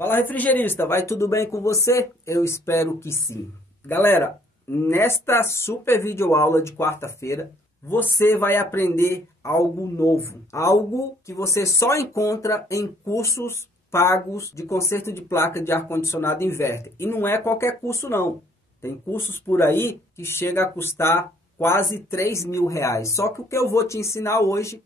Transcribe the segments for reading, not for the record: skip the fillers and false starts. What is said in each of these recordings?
Fala, refrigerista, vai tudo bem com você? Eu espero que sim. Galera, nesta super videoaula de quarta-feira, você vai aprender algo novo. Algo que você só encontra em cursos pagos de conserto de placa de ar-condicionado inverter. E não é qualquer curso não. Tem cursos por aí que chega a custar quase R$ 3.000. Só que o que eu vou te ensinar hoje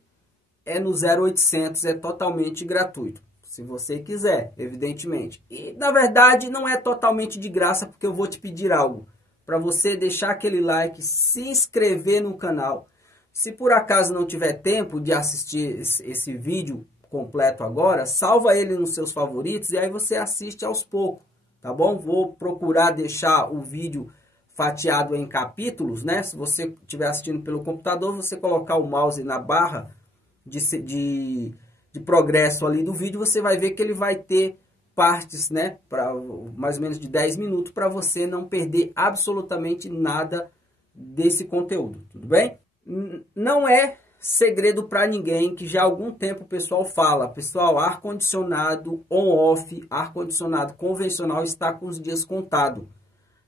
é no 0800, é totalmente gratuito. Se você quiser, evidentemente. E, na verdade, não é totalmente de graça, porque eu vou te pedir algo. Para você deixar aquele like, se inscrever no canal. Se por acaso não tiver tempo de assistir esse vídeo completo agora, salva ele nos seus favoritos e aí você assiste aos poucos, tá bom? Vou procurar deixar o vídeo fatiado em capítulos, né? Se você estiver assistindo pelo computador, você colocar o mouse na barra de progresso ali do vídeo, você vai ver que ele vai ter partes, né, para mais ou menos de 10 minutos, para você não perder absolutamente nada desse conteúdo, tudo bem? Não é segredo para ninguém que já há algum tempo o pessoal fala, pessoal, ar-condicionado on-off, ar-condicionado convencional está com os dias contados.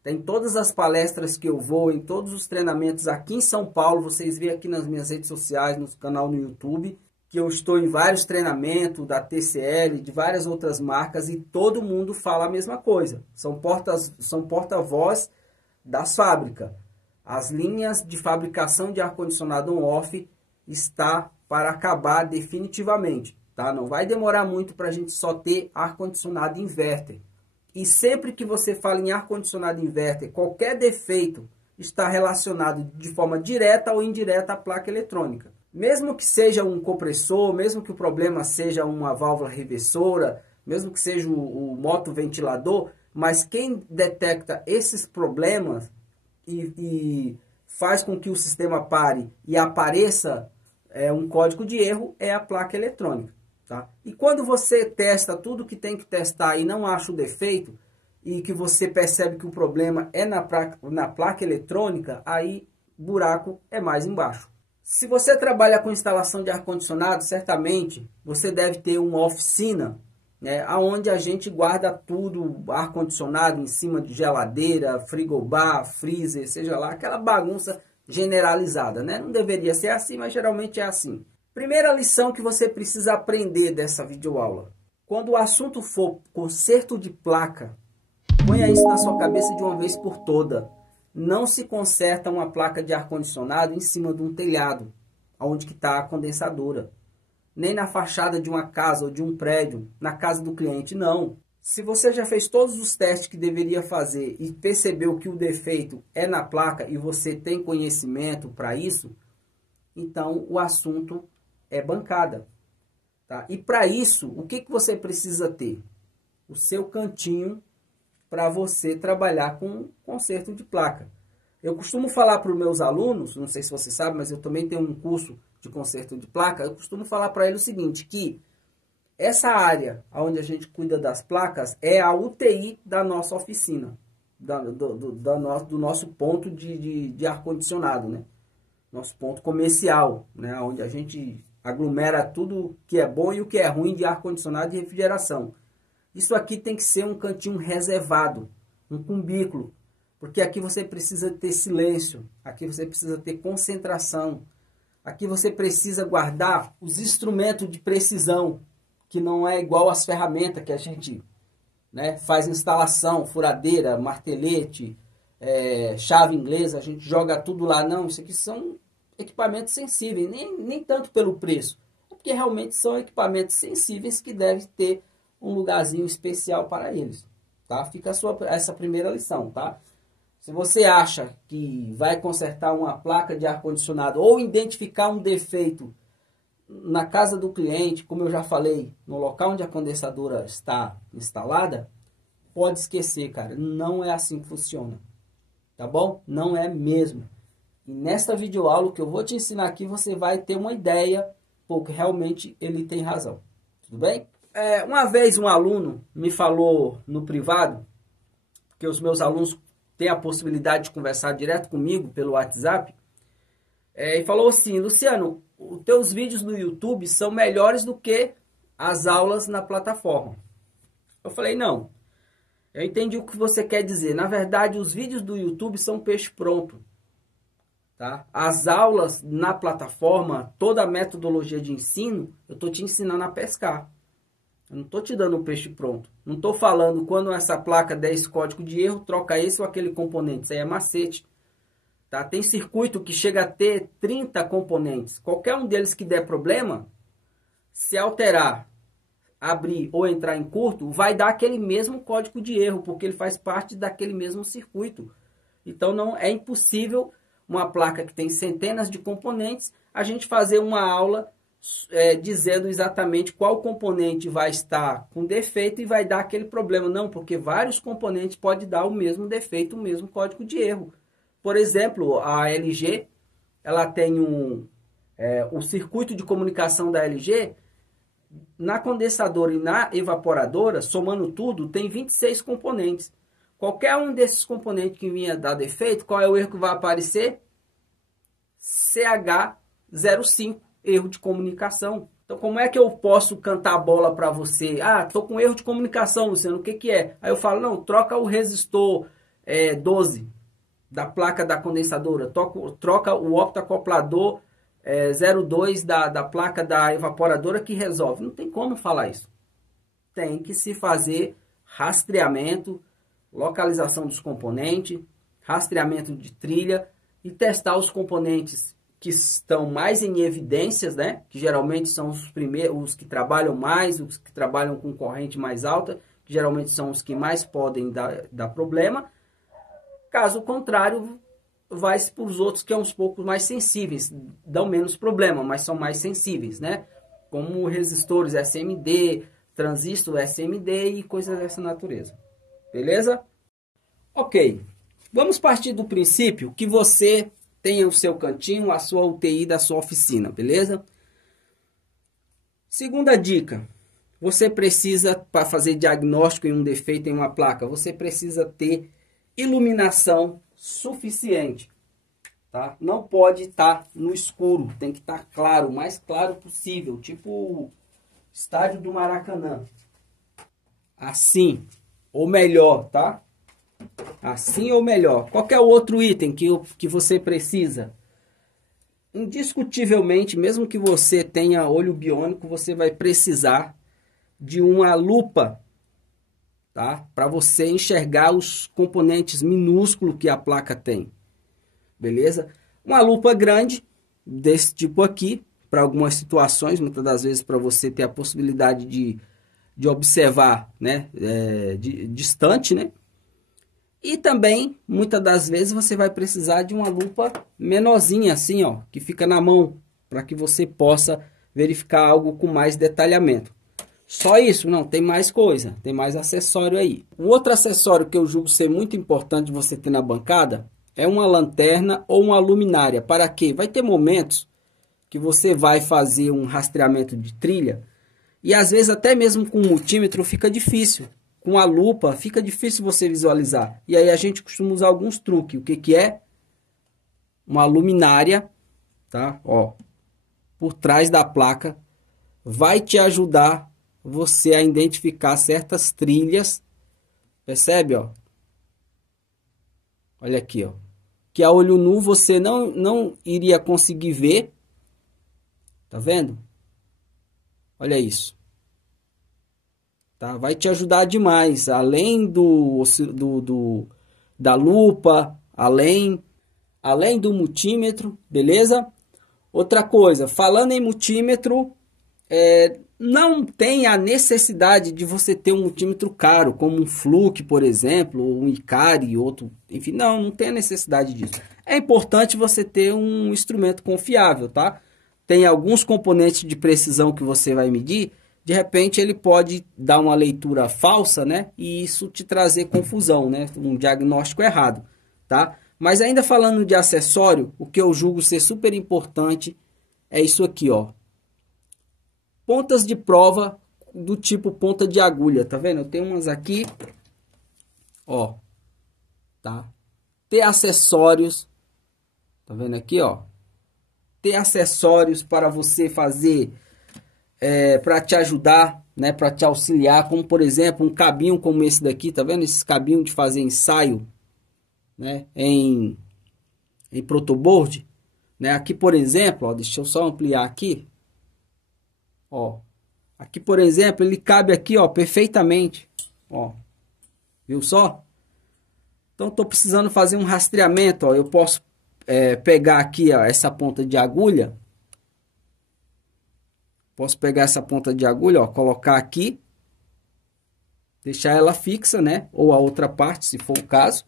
Tem todas as palestras que eu vou, em todos os treinamentos aqui em São Paulo, vocês veem aqui nas minhas redes sociais, no canal no YouTube, que eu estou em vários treinamentos da TCL, de várias outras marcas, e todo mundo fala a mesma coisa. São porta-voz das fábricas. As linhas de fabricação de ar-condicionado on-off está para acabar definitivamente, tá? Não vai demorar muito para a gente só ter ar-condicionado inverter. E sempre que você fala em ar-condicionado inverter, qualquer defeito está relacionado de forma direta ou indireta à placa eletrônica. Mesmo que seja um compressor, mesmo que o problema seja uma válvula reversora, mesmo que seja o motoventilador, mas quem detecta esses problemas e faz com que o sistema pare e apareça um código de erro é a placa eletrônica. Tá? E quando você testa tudo que tem que testar e não acha o defeito, e que você percebe que o problema é na placa eletrônica, aí o buraco é mais embaixo. Se você trabalha com instalação de ar-condicionado, certamente você deve ter uma oficina, né, onde a gente guarda tudo, ar-condicionado em cima de geladeira, frigobar, freezer, seja lá, aquela bagunça generalizada, né? Não deveria ser assim, mas geralmente é assim. Primeira lição que você precisa aprender dessa videoaula. Quando o assunto for conserto de placa, ponha isso na sua cabeça de uma vez por toda. Não se conserta uma placa de ar-condicionado em cima de um telhado, onde está a condensadora. Nem na fachada de uma casa ou de um prédio, na casa do cliente, não. Se você já fez todos os testes que deveria fazer e percebeu que o defeito é na placa e você tem conhecimento para isso, então o assunto é bancada. Tá? E para isso, o que você precisa ter? O seu cantinho para você trabalhar com conserto de placa. Eu costumo falar para os meus alunos, não sei se você sabe, mas eu também tenho um curso de conserto de placa, eu costumo falar para eles o seguinte, que essa área onde a gente cuida das placas é a UTI da nossa oficina, do nosso ponto de ar-condicionado, né? Nosso ponto comercial, né? Onde a gente aglomera tudo que é bom e o que é ruim de ar-condicionado e refrigeração. Isso aqui tem que ser um cantinho reservado, um cubículo, porque aqui você precisa ter silêncio, aqui você precisa ter concentração, aqui você precisa guardar os instrumentos de precisão, que não é igual às ferramentas que a gente, né, faz instalação, furadeira, martelete, chave inglesa, a gente joga tudo lá. Não, isso aqui são equipamentos sensíveis, nem tanto pelo preço, é porque realmente são equipamentos sensíveis que devem ter um lugarzinho especial para eles, tá? Fica essa primeira lição, tá? Se você acha que vai consertar uma placa de ar-condicionado ou identificar um defeito na casa do cliente, como eu já falei, no local onde a condensadora está instalada, pode esquecer, cara, não é assim que funciona, tá bom? Não é mesmo. E nesta videoaula que eu vou te ensinar aqui, você vai ter uma ideia, porque realmente ele tem razão, tudo bem? Uma vez um aluno me falou no privado, porque os meus alunos têm a possibilidade de conversar direto comigo pelo WhatsApp, e falou assim, Luciano, os teus vídeos no YouTube são melhores do que as aulas na plataforma. Eu falei, não, eu entendi o que você quer dizer. Na verdade, os vídeos do YouTube são peixe pronto. Tá? As aulas na plataforma, toda a metodologia de ensino, eu estou te ensinando a pescar. Eu não estou te dando um peixe pronto. Não estou falando quando essa placa der esse código de erro, troca esse ou aquele componente. Isso aí é macete. Tá? Tem circuito que chega a ter 30 componentes. Qualquer um deles que der problema, se alterar, abrir ou entrar em curto, vai dar aquele mesmo código de erro, porque ele faz parte daquele mesmo circuito. Então não é impossível uma placa que tem centenas de componentes, a gente fazer uma aula dizendo exatamente qual componente vai estar com defeito e vai dar aquele problema. Não, porque vários componentes podem dar o mesmo defeito, o mesmo código de erro. Por exemplo, a LG, ela tem o circuito de comunicação da LG, na condensadora e na evaporadora, somando tudo, tem 26 componentes. Qualquer um desses componentes que vinha dar defeito, qual é o erro que vai aparecer? CH05, erro de comunicação. Então, como é que eu posso cantar a bola para você? Ah, estou com erro de comunicação, Luciano, o que que é? Aí eu falo, não, troca o resistor 12 da placa da condensadora, troca o optoacoplador 02 da placa da evaporadora que resolve. Não tem como falar isso. Tem que se fazer rastreamento, localização dos componentes, rastreamento de trilha e testar os componentes que estão mais em evidências, né? Que geralmente são os primeiros, os que trabalham mais, os que trabalham com corrente mais alta, que geralmente são os que mais podem dar problema. Caso contrário, vai para os outros que são uns poucos mais sensíveis, dão menos problema, mas são mais sensíveis, né? Como resistores SMD, transistor SMD e coisas dessa natureza. Beleza? Ok. Vamos partir do princípio que você tenha o seu cantinho, a sua UTI da sua oficina, beleza? Segunda dica. Você precisa, para fazer diagnóstico em um defeito em uma placa, você precisa ter iluminação suficiente. Tá? Não pode estar no escuro, tem que estar claro, o mais claro possível, tipo o estádio do Maracanã. Assim, ou melhor, tá? Assim ou melhor. Qualquer outro item que você precisa. Indiscutivelmente, mesmo que você tenha olho biônico, você vai precisar de uma lupa, tá? Para você enxergar os componentes minúsculos que a placa tem. Beleza? Uma lupa grande, desse tipo aqui, para algumas situações, muitas das vezes para você ter a possibilidade de observar, né? Distante, né? E também, muitas das vezes, você vai precisar de uma lupa menorzinha, assim, ó, que fica na mão, para que você possa verificar algo com mais detalhamento. Só isso? Não, tem mais coisa, tem mais acessório aí. Um outro acessório que eu julgo ser muito importante você ter na bancada é uma lanterna ou uma luminária. Para quê? Vai ter momentos que você vai fazer um rastreamento de trilha e às vezes até mesmo com o multímetro fica difícil. Com a lupa fica difícil você visualizar. E aí a gente costuma usar alguns truques. O que que é? Uma luminária, tá? Ó, por trás da placa, vai te ajudar você a identificar certas trilhas. Percebe, ó? Olha aqui, ó. Que a olho nu você não iria conseguir ver. Tá vendo? Olha isso. Tá? Vai te ajudar demais, além da lupa, além do multímetro, beleza? Outra coisa, falando em multímetro, não tem a necessidade de você ter um multímetro caro, como um Fluke, por exemplo, ou um Icari, outro, enfim, não tem a necessidade disso. É importante você ter um instrumento confiável, tá? Tem alguns componentes de precisão que você vai medir. De repente ele pode dar uma leitura falsa, né? E isso te trazer confusão, né? Um diagnóstico errado, tá? Mas ainda falando de acessório, o que eu julgo ser super importante é isso aqui, ó. Pontas de prova do tipo ponta de agulha, tá vendo? Eu tenho umas aqui, ó, tá? Ter acessórios, tá vendo aqui, ó? Ter acessórios para você fazer... para te ajudar, né, para te auxiliar, como por exemplo um cabinho como esse daqui, tá vendo? Esses cabinhos de fazer ensaio, né, em protoboard, né? Aqui por exemplo, ó, deixa eu só ampliar aqui, ó, aqui por exemplo ele cabe aqui, ó, perfeitamente, ó, viu só? Então tô precisando fazer um rastreamento, ó, eu posso pegar aqui, ó, essa ponta de agulha. Posso pegar essa ponta de agulha, ó, colocar aqui, deixar ela fixa, né? Ou a outra parte, se for o caso.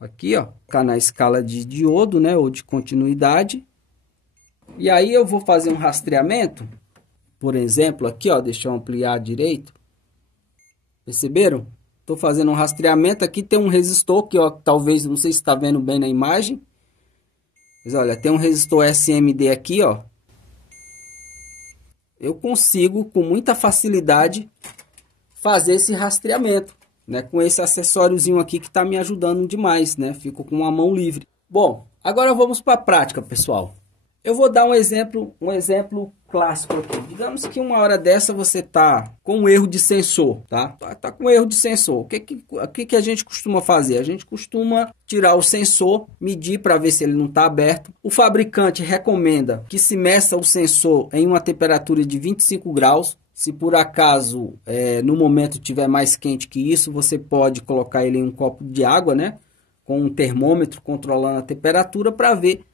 Aqui, ó, ficar na escala de diodo, né? Ou de continuidade. E aí eu vou fazer um rastreamento, por exemplo, aqui, ó, deixa eu ampliar direito. Perceberam? Estou fazendo um rastreamento. Aqui tem um resistor que, ó, talvez, não sei se está vendo bem na imagem. Mas olha, tem um resistor SMD aqui, ó. Eu consigo com muita facilidade fazer esse rastreamento, né? Com esse acessóriozinho aqui que está me ajudando demais, né? Fico com uma mão livre. Bom, agora vamos para a prática, pessoal. Eu vou dar um exemplo clássico aqui. Digamos que uma hora dessa você tá com um erro de sensor, tá? Tá com erro de sensor. O que a gente costuma fazer? A gente costuma tirar o sensor, medir para ver se ele não está aberto. O fabricante recomenda que se meça o sensor em uma temperatura de 25 graus. Se por acaso no momento tiver mais quente que isso, você pode colocar ele em um copo de água, né? Com um termômetro controlando a temperatura para ver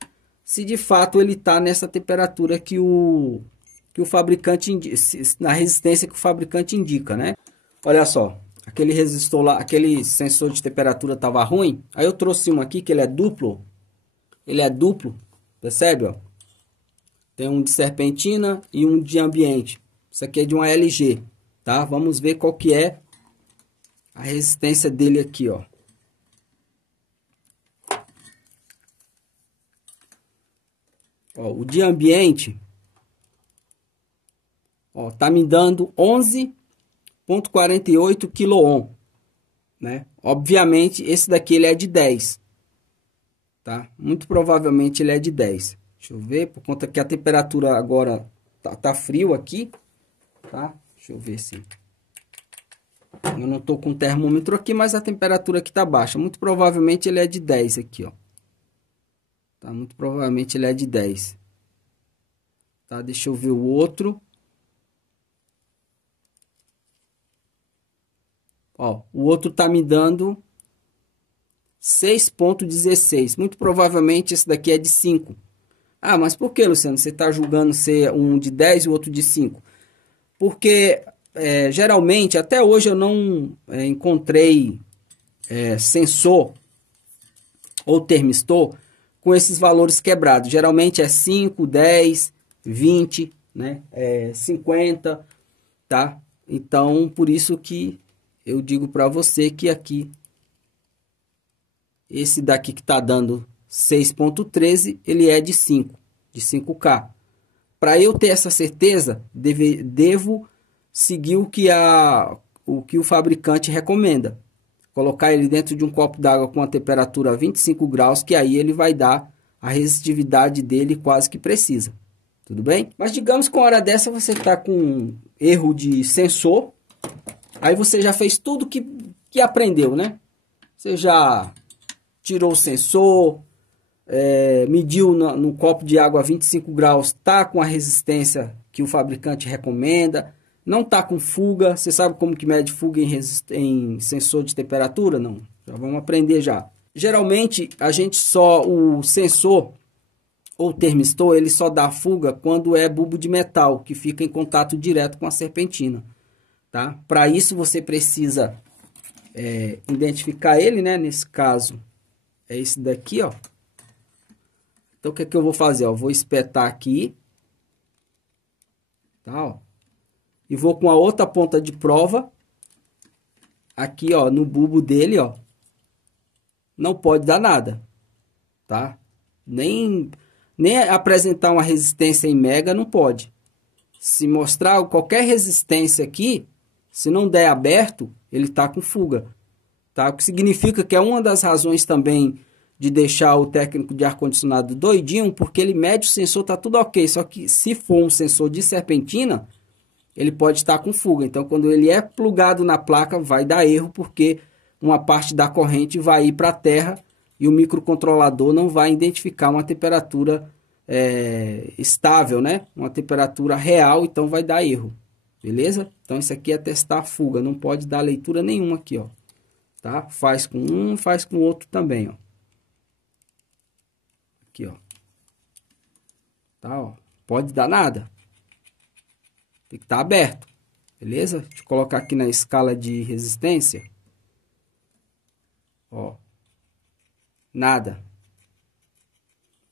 se de fato ele está nessa temperatura que o fabricante na resistência que o fabricante indica, né? Olha só, aquele resistor lá, aquele sensor de temperatura estava ruim. Aí eu trouxe um aqui que ele é duplo, percebe? Ó? Tem um de serpentina e um de ambiente. Isso aqui é de uma LG, tá? Vamos ver qual que é a resistência dele aqui, ó. Ó, o de ambiente, ó, tá me dando 11,48 kΩ, né? Obviamente esse daqui ele é de 10, tá? Muito provavelmente ele é de 10. Deixa eu ver, por conta que a temperatura agora tá frio aqui, tá? Deixa eu ver se eu não tô com o termômetro aqui, mas a temperatura aqui tá baixa. Muito provavelmente ele é de 10 aqui, ó. Tá, muito provavelmente ele é de 10. Tá, deixa eu ver o outro. Ó, o outro tá me dando 6,16. Muito provavelmente esse daqui é de 5. Ah, mas por que, Luciano? Você tá julgando ser um de 10 e o outro de 5? Porque geralmente, até hoje eu não encontrei sensor ou termistor com esses valores quebrados. Geralmente é 5, 10, 20, né? 50, tá? Então, por isso que eu digo para você que aqui, esse daqui que tá dando 6,13, ele é de 5, de 5K. Para eu ter essa certeza, devo seguir o que o fabricante recomenda. Colocar ele dentro de um copo d'água com a temperatura 25 graus, que aí ele vai dar a resistividade dele quase que precisa. Tudo bem? Mas digamos que uma hora dessa você está com um erro de sensor. Aí você já fez tudo que aprendeu, né? Você já tirou o sensor, mediu no copo de água a 25 graus, está com a resistência que o fabricante recomenda. Não está com fuga. Você sabe como que mede fuga em sensor de temperatura? Não. Já vamos aprender já. Geralmente, o sensor ou termistor, ele só dá fuga quando é bulbo de metal, que fica em contato direto com a serpentina. Tá? Para isso, você precisa identificar ele, né? Nesse caso, é esse daqui, ó. Então, o que é que eu vou fazer? Ó? Vou espetar aqui. Tá, ó. E vou com a outra ponta de prova aqui, ó, no bulbo dele, ó. Não pode dar nada, tá? Nem apresentar uma resistência em mega não pode. Se mostrar qualquer resistência aqui, se não der aberto, ele tá com fuga, tá? O que significa que é uma das razões também de deixar o técnico de ar-condicionado doidinho, porque ele mede o sensor, tá tudo ok. Só que se for um sensor de serpentina, ele pode estar com fuga. Então, quando ele é plugado na placa, vai dar erro, porque uma parte da corrente vai ir para a terra e o microcontrolador não vai identificar uma temperatura estável, né? Uma temperatura real, então vai dar erro. Beleza? Então, isso aqui é testar a fuga. Não pode dar leitura nenhuma aqui, ó. Tá? Faz com um, faz com o outro também, ó. Aqui, ó. Tá, ó. Pode dar nada. Tem que estar aberto. Beleza? Deixa eu colocar aqui na escala de resistência. Ó. Nada.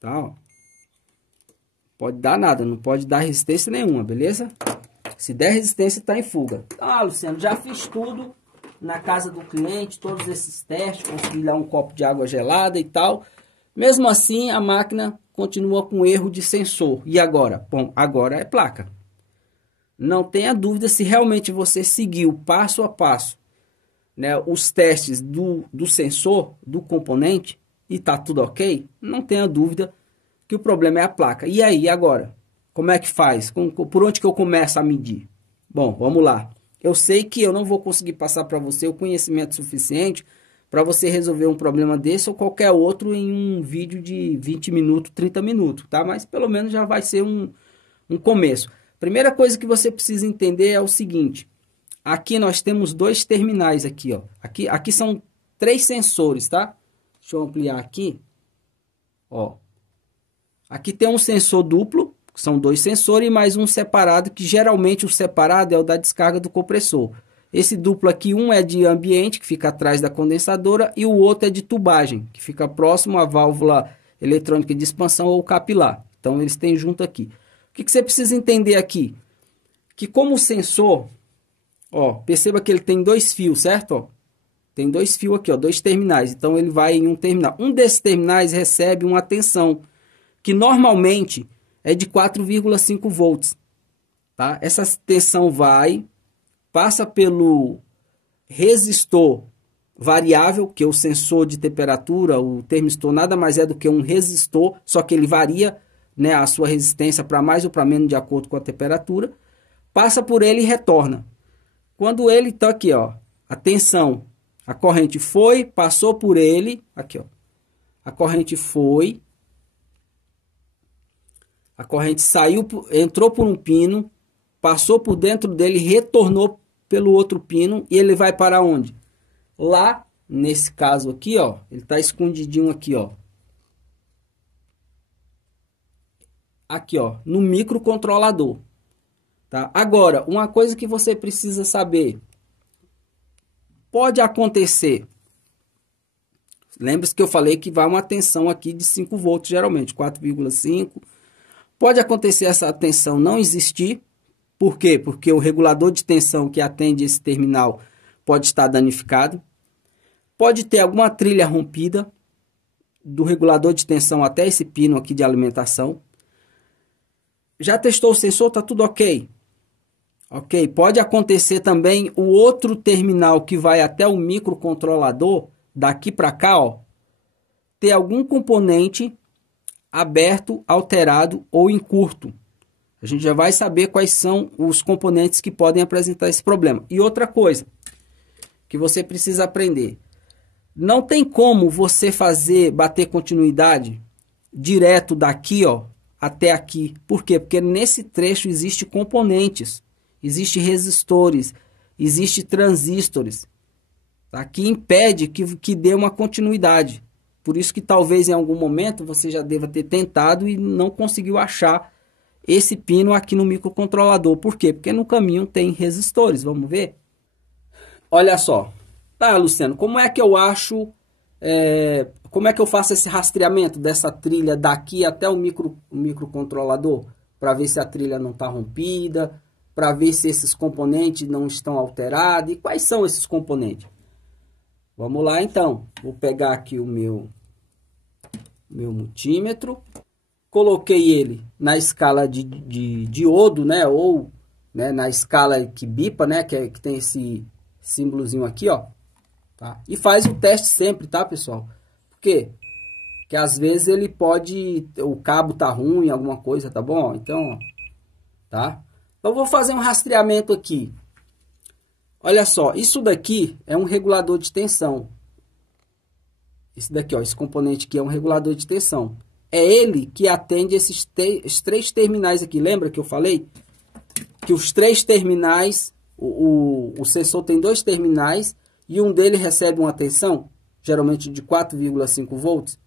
Tá, ó. Pode dar nada. Não pode dar resistência nenhuma, beleza? Se der resistência, tá em fuga. Ah, Luciano, já fiz tudo na casa do cliente, todos esses testes, consegui dar um copo de água gelada e tal. Mesmo assim, a máquina continua com erro de sensor. E agora? Bom, agora é placa. Não tenha dúvida, se realmente você seguiu passo a passo, né, os testes do sensor, do componente, e tá tudo ok, não tenha dúvida que o problema é a placa. E aí, agora? Como é que faz? Por onde que eu começo a medir? Bom, vamos lá. Eu sei que eu não vou conseguir passar para você o conhecimento suficiente para você resolver um problema desse ou qualquer outro em um vídeo de 20 minutos, 30 minutos, tá? Mas pelo menos já vai ser um começo. Primeira coisa que você precisa entender é o seguinte. Aqui nós temos dois terminais aqui, ó. Aqui são 3 sensores, tá? Deixa eu ampliar aqui. Ó. Aqui tem um sensor duplo, que são 2 sensores, e mais um separado, que geralmente o separado é o da descarga do compressor. Esse duplo aqui, um é de ambiente, que fica atrás da condensadora, e o outro é de tubagem, que fica próximo à válvula eletrônica de expansão ou capilar. Então, eles têm junto aqui. O que você precisa entender aqui? Que como o sensor, ó, perceba que ele tem 2 fios, certo? Ó, tem 2 fios aqui, ó, 2 terminais. Então, ele vai em um terminal. Um desses terminais recebe uma tensão, que normalmente é de 4,5 volts. Tá? Essa tensão passa pelo resistor variável, que é o sensor de temperatura. O termistor nada mais é do que um resistor, só que ele varia, né, a sua resistência para mais ou para menos de acordo com a temperatura. Passa por ele e retorna. Quando ele está aqui, ó, a tensão, a corrente foi, passou por ele, aqui, ó, a corrente foi, a corrente saiu, entrou por um pino, passou por dentro dele, retornou pelo outro pino e ele vai para onde? Lá, nesse caso aqui, ó, ele está escondidinho aqui, ó. Aqui, ó, no microcontrolador. Tá? Agora, uma coisa que você precisa saber. Pode acontecer. Lembre-se que eu falei que vai uma tensão aqui de 5 volts, geralmente, 4,5. Pode acontecer essa tensão não existir. Por quê? Porque o regulador de tensão que atende esse terminal pode estar danificado. Pode ter alguma trilha rompida do regulador de tensão até esse pino aqui de alimentação. Já testou o sensor? Está tudo ok? Ok. Pode acontecer também o outro terminal que vai até o microcontrolador, daqui para cá, ó, ter algum componente aberto, alterado ou em curto. A gente já vai saber quais são os componentes que podem apresentar esse problema. E outra coisa que você precisa aprender. Não tem como você bater continuidade direto daqui, ó, até aqui. Por quê? Porque nesse trecho existe componentes, existe resistores, existe transistores, tá? Que impede que dê uma continuidade. Por isso que talvez em algum momento você já deva ter tentado e não conseguiu achar esse pino aqui no microcontrolador. Por quê? Porque no caminho tem resistores. Vamos ver? Olha só. Tá, Luciano, como é que eu acho... como é que eu faço esse rastreamento dessa trilha daqui até o microcontrolador? Para ver se a trilha não está rompida, para ver se esses componentes não estão alterados. E quais são esses componentes? Vamos lá então. Vou pegar aqui o meu multímetro. Coloquei ele na escala de diodo, né? Ou, né, na escala que bipa, né? Que tem esse símbolozinho aqui, ó. Tá? E faz o teste sempre, tá, pessoal? Por quê? Porque às vezes ele pode... O cabo tá ruim, alguma coisa, tá bom? Então, ó, tá? Então, eu vou fazer um rastreamento aqui. Olha só, isso daqui é um regulador de tensão. Esse daqui, ó, esse componente aqui é um regulador de tensão. É ele que atende esses três terminais aqui. Lembra que eu falei? Que os três terminais, o sensor tem dois terminais e um deles recebe uma tensão, geralmente de 4,5 volts,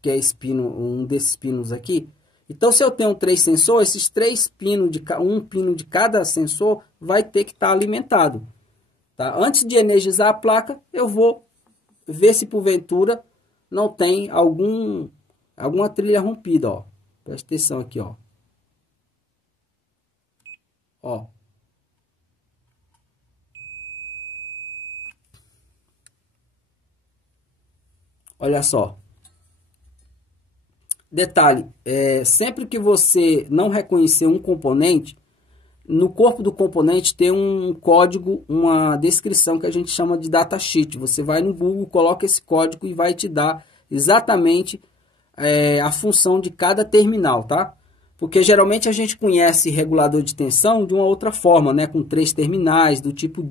que é esse pino, um desses pinos aqui. Então, se eu tenho três sensores, esses três pinos, um pino de cada sensor, vai ter que estar alimentado. Tá? Antes de energizar a placa, eu vou ver se porventura não tem alguma trilha rompida, ó. Presta atenção aqui, ó. Ó. Olha só. Detalhe, sempre que você não reconhecer um componente, no corpo do componente tem um código, uma descrição que a gente chama de datasheet. Você vai no Google, coloca esse código e vai te dar exatamente a função de cada terminal, tá? Porque geralmente a gente conhece regulador de tensão de uma outra forma, né? Com três terminais, do tipo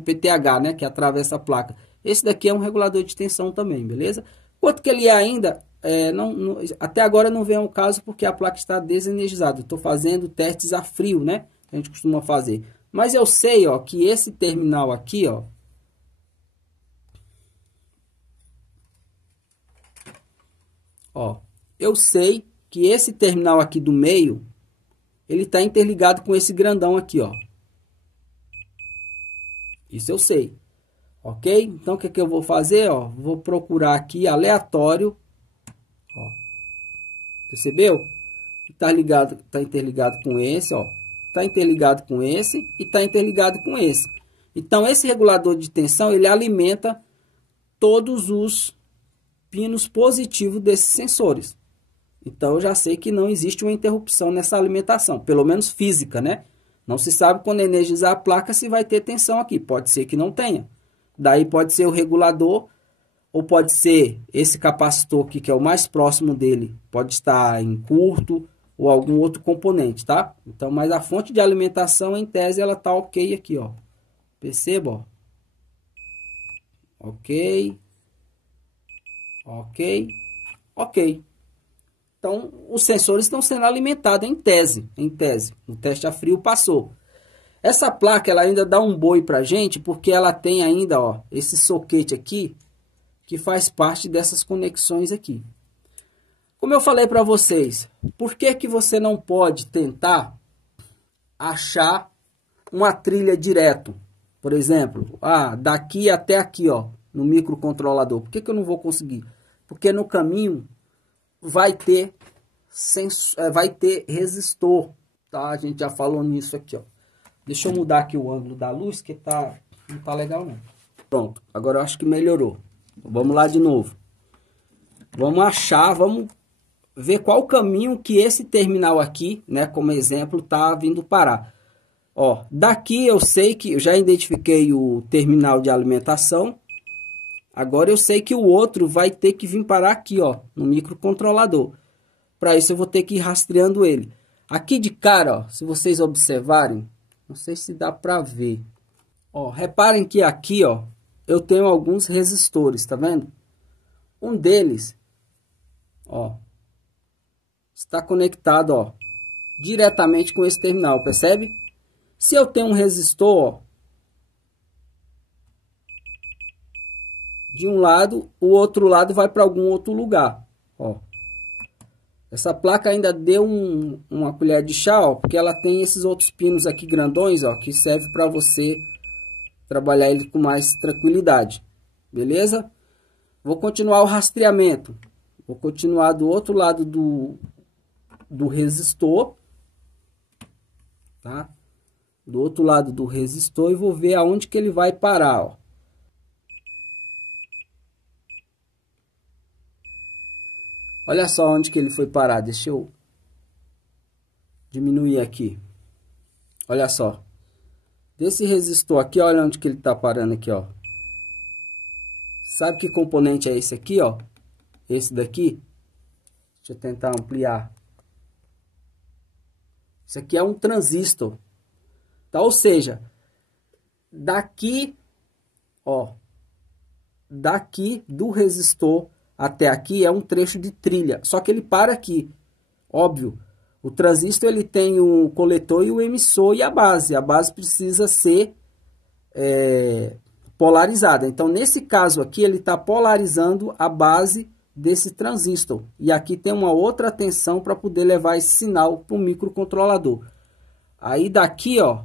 PTH, né? Que atravessa a placa. Esse daqui é um regulador de tensão também, beleza? Quanto que ele é ainda, até agora não vem ao caso porque a placa está desenergizada. Estou fazendo testes a frio, né? A gente costuma fazer. Mas eu sei, ó, que esse terminal aqui, ó, eu sei que esse terminal aqui do meio, ele está interligado com esse grandão aqui, ó. Isso eu sei. Ok? Então, o que que eu vou fazer, ó? Vou procurar aqui aleatório. Ó. Percebeu? Está ligado, tá interligado com esse, ó. Está interligado com esse e está interligado com esse. Então, esse regulador de tensão, ele alimenta todos os pinos positivos desses sensores. Então, eu já sei que não existe uma interrupção nessa alimentação, pelo menos física, né? Não se sabe quando energizar a placa se vai ter tensão aqui. Pode ser que não tenha. Daí pode ser o regulador, ou pode ser esse capacitor aqui, que é o mais próximo dele. Pode estar em curto, ou algum outro componente, tá? Então, mas a fonte de alimentação, em tese, ela tá ok aqui, ó. Perceba, ó. Ok. Ok. Ok. Então, os sensores estão sendo alimentados em tese. Em tese. O teste a frio passou. Essa placa, ela ainda dá um boi pra gente, porque ela tem ainda, ó, esse soquete aqui, que faz parte dessas conexões aqui. Como eu falei para vocês, por que que você não pode tentar achar uma trilha direto? Por exemplo, daqui até aqui, ó, no microcontrolador. Por que que eu não vou conseguir? Porque no caminho vai ter resistor, tá? A gente já falou nisso aqui, ó. Deixa eu mudar aqui o ângulo da luz, que não tá legal não. Pronto, agora eu acho que melhorou. Vamos lá de novo. Vamos ver qual o caminho que esse terminal aqui, né, como exemplo, tá vindo parar. Ó, daqui eu sei que eu já identifiquei o terminal de alimentação. Agora eu sei que o outro vai ter que vir parar aqui, ó, no microcontrolador. Para isso eu vou ter que ir rastreando ele. Aqui de cara, ó, se vocês observarem, não sei se dá para ver. Ó, reparem que aqui, ó, eu tenho alguns resistores, tá vendo? Um deles, ó, está conectado, ó, diretamente com esse terminal, percebe? Se eu tenho um resistor, ó, de um lado, o outro lado vai para algum outro lugar, ó. Essa placa ainda deu uma colher de chá, ó, porque ela tem esses outros pinos aqui grandões, ó, que serve para você trabalhar ele com mais tranquilidade, beleza? Vou continuar o rastreamento. Vou continuar do outro lado do resistor, tá? Do outro lado do resistor e vou ver aonde que ele vai parar, ó. Olha só onde que ele foi parar. Deixa eu diminuir aqui. Olha só. Desse resistor aqui, olha onde que ele tá parando aqui, ó. Sabe que componente é esse aqui, ó? Esse daqui. Deixa eu tentar ampliar. Isso aqui é um transistor. Tá? Ou seja, daqui, ó, daqui do resistor até aqui é um trecho de trilha, só que ele para aqui, óbvio. O transistor ele tem o coletor e o emissor e a base. A base precisa ser polarizada. Então, nesse caso aqui, ele está polarizando a base desse transistor. E aqui tem uma outra tensão para poder levar esse sinal para o microcontrolador. Aí daqui, ó,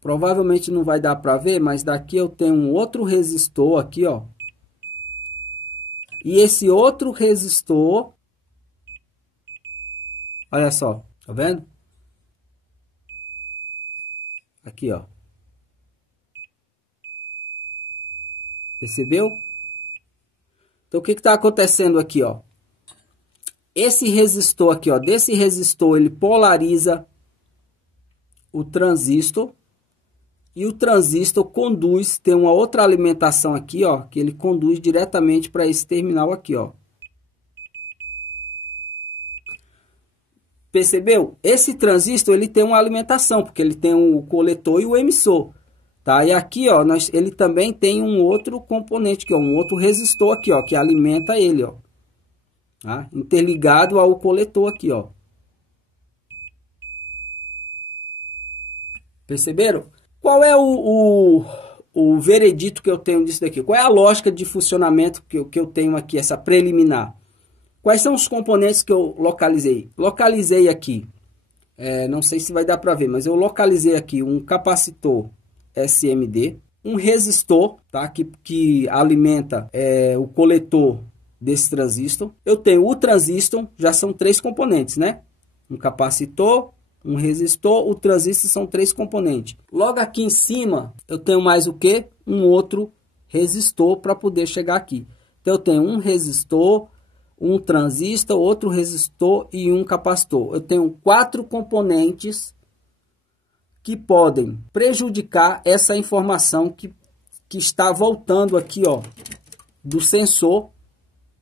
provavelmente não vai dar para ver, mas daqui eu tenho um outro resistor aqui, ó. E esse outro resistor, olha só, tá vendo? Aqui, ó. Percebeu? Então, o que está acontecendo aqui, ó? Esse resistor aqui, ó, desse resistor, ele polariza o transistor. E o transistor conduz, tem uma outra alimentação aqui, ó, que ele conduz diretamente para esse terminal aqui, ó. Percebeu? Esse transistor, ele tem uma alimentação, porque ele tem o coletor e o emissor, tá? E aqui, ó, ele também tem um outro componente, que é um outro resistor aqui, ó, que alimenta ele, ó. Tá? Interligado ao coletor aqui, ó. Perceberam? Qual é o veredito que eu tenho disso daqui? Qual é a lógica de funcionamento que eu tenho aqui, essa preliminar? Quais são os componentes que eu localizei? Localizei aqui, não sei se vai dar para ver, mas eu localizei aqui um capacitor SMD, um resistor, tá? que alimenta o coletor desse transistor. Eu tenho o transistor, já são 3 componentes, né? Um capacitor, um resistor, o transistor são 3 componentes. Logo aqui em cima, eu tenho mais o que? Um outro resistor para poder chegar aqui. Então, eu tenho um resistor, um transistor, outro resistor e um capacitor. Eu tenho 4 componentes que podem prejudicar essa informação que está voltando aqui, ó, do sensor,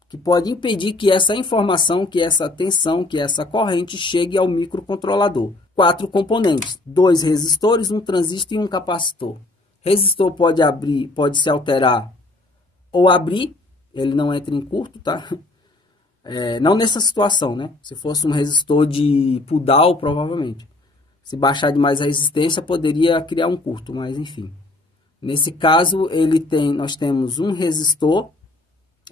que pode impedir que essa informação, que essa tensão, que essa corrente chegue ao microcontrolador. 4 componentes, 2 resistores, um transistor e um capacitor. Resistor pode abrir, pode se alterar ou abrir, ele não entra em curto, tá? Não nessa situação, né? Se fosse um resistor de pull-down, provavelmente. Se baixar demais a resistência, poderia criar um curto, mas enfim. Nesse caso, nós temos um resistor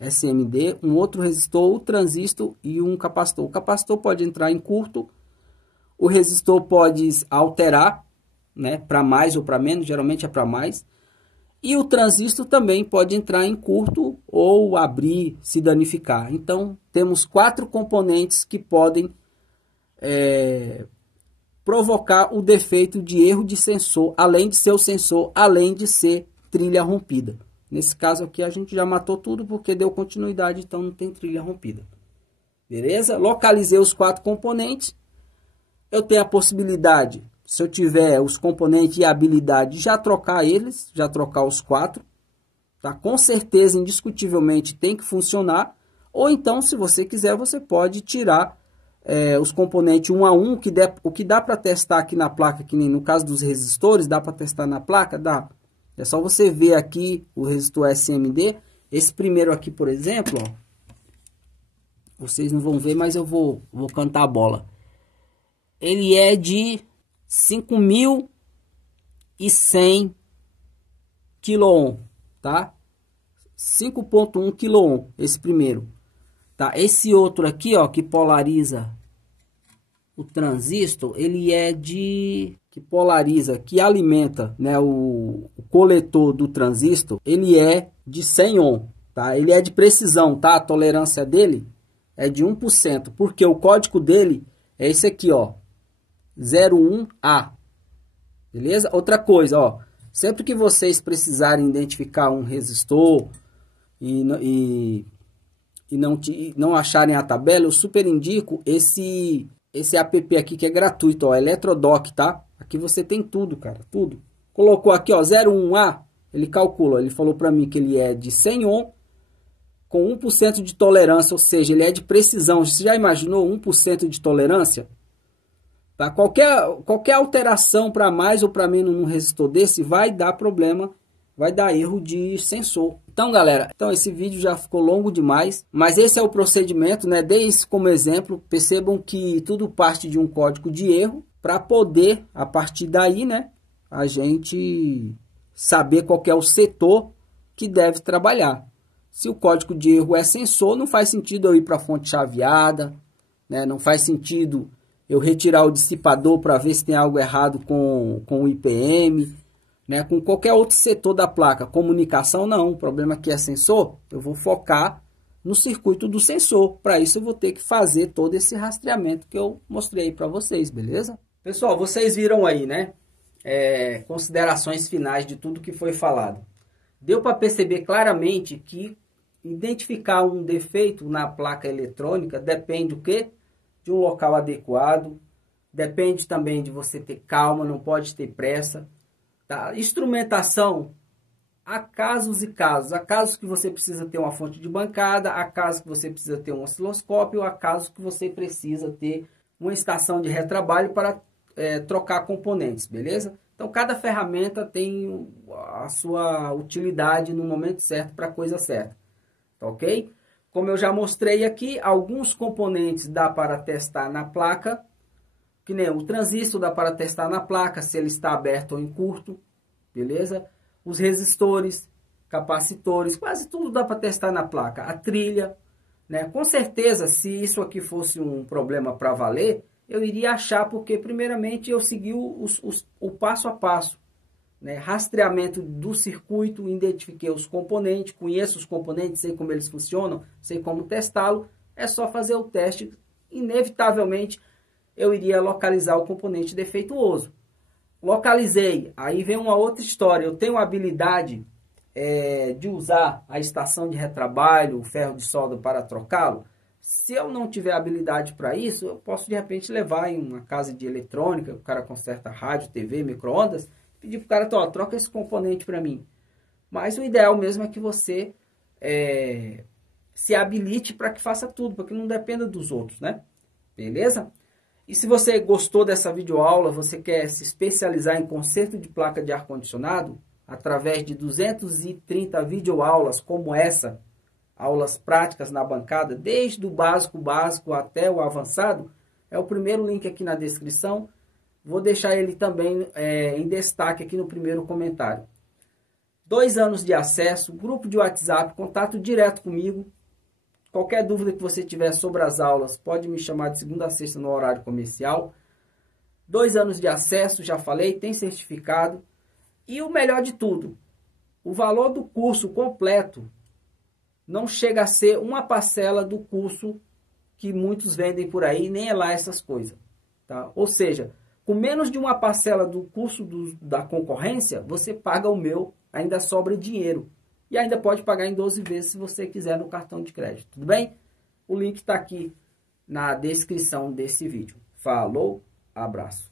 SMD, um outro resistor, o transistor e um capacitor. O capacitor pode entrar em curto, o resistor pode alterar, né, para mais ou para menos, geralmente é para mais. E o transistor também pode entrar em curto ou abrir, se danificar. Então, temos 4 componentes que podem provocar o defeito de erro de sensor, além de ser o sensor, além de ser trilha rompida. Nesse caso aqui a gente já matou tudo porque deu continuidade, então não tem trilha rompida. Beleza? Localizei os 4 componentes. Eu tenho a possibilidade, se eu tiver os componentes e a habilidade, já trocar eles, já trocar os 4. Tá? Com certeza, indiscutivelmente, tem que funcionar. Ou então, se você quiser, você pode tirar os componentes um a um. O que dá para testar aqui na placa, que nem no caso dos resistores, dá para testar na placa? Dá. É só você ver aqui o resistor SMD. Esse primeiro aqui, por exemplo, ó, vocês não vão ver, mas eu vou cantar a bola. Ele é de 5.100 kΩ, tá? 5.1 kΩ, esse primeiro. Tá? Esse outro aqui, ó, que polariza o transistor, ele é que alimenta, né, o coletor do transistor, ele é de 100 ohm, tá? Ele é de precisão, tá? A tolerância dele é de 1%, porque o código dele é esse aqui, ó, 01A. Beleza? Outra coisa, ó, sempre que vocês precisarem identificar um resistor e não acharem a tabela, eu super indico esse app aqui que é gratuito, ó, Eletrodoc, tá? Aqui você tem tudo, cara, tudo. Colocou aqui, ó, 01A, ele calcula, ele falou para mim que ele é de 100 ohm com 1% de tolerância, ou seja, ele é de precisão. Você já imaginou 1% de tolerância? Tá? Qualquer alteração para mais ou para menos num resistor desse vai dar problema, vai dar erro de sensor. Então, galera, esse vídeo já ficou longo demais, mas esse é o procedimento, né? Dei isso como exemplo. Percebam que tudo parte de um código de erro para poder, a partir daí, né, a gente saber qual que é o setor que deve trabalhar. Se o código de erro é sensor, não faz sentido eu ir para a fonte chaveada, né? Não faz sentido eu retirar o dissipador para ver se tem algo errado com o IPM, né? Com qualquer outro setor da placa. Comunicação não, o problema aqui é sensor, eu vou focar no circuito do sensor. Para isso eu vou ter que fazer todo esse rastreamento que eu mostrei para vocês, beleza? Pessoal, vocês viram aí, né? Considerações finais de tudo que foi falado. Deu para perceber claramente que identificar um defeito na placa eletrônica depende do quê? De um local adequado, depende também de você ter calma, não pode ter pressa. Tá? Instrumentação, há casos e casos. Há casos que você precisa ter uma fonte de bancada, há casos que você precisa ter um osciloscópio, há casos que você precisa ter uma estação de retrabalho para trocar componentes, beleza? Então, cada ferramenta tem a sua utilidade no momento certo para a coisa certa, tá ok? Como eu já mostrei aqui, alguns componentes dá para testar na placa, que nem o transistor dá para testar na placa, se ele está aberto ou em curto, beleza? Os resistores, capacitores, quase tudo dá para testar na placa. A trilha, né? Com certeza, se isso aqui fosse um problema para valer, eu iria achar, porque primeiramente eu segui o passo a passo, né? Rastreamento do circuito, identifiquei os componentes, conheço os componentes, sei como eles funcionam, sei como testá-lo, é só fazer o teste. Inevitavelmente eu iria localizar o componente defeituoso. Localizei, aí vem uma outra história, eu tenho a habilidade de usar a estação de retrabalho, o ferro de solda para trocá-lo. Se eu não tiver habilidade para isso, eu posso de repente levar em uma casa de eletrônica, o cara conserta rádio, TV, micro-ondas, pedir para o cara, troca esse componente para mim. Mas o ideal mesmo é que você se habilite para que faça tudo, para que não dependa dos outros, né? Beleza? E se você gostou dessa videoaula, você quer se especializar em conserto de placa de ar-condicionado, através de 230 videoaulas como essa, aulas práticas na bancada, desde o básico até o avançado, é o primeiro link aqui na descrição. Vou deixar ele também em destaque aqui no primeiro comentário. 2 anos de acesso, grupo de WhatsApp, contato direto comigo. Qualquer dúvida que você tiver sobre as aulas, pode me chamar de segunda a sexta no horário comercial. 2 anos de acesso, já falei, tem certificado. E o melhor de tudo, o valor do curso completo não chega a ser uma parcela do curso que muitos vendem por aí, nem é lá essas coisas. Tá? Ou seja, com menos de uma parcela do curso da concorrência, você paga o meu, ainda sobra dinheiro. E ainda pode pagar em 12 vezes se você quiser no cartão de crédito, tudo bem? O link está aqui na descrição desse vídeo. Falou, abraço.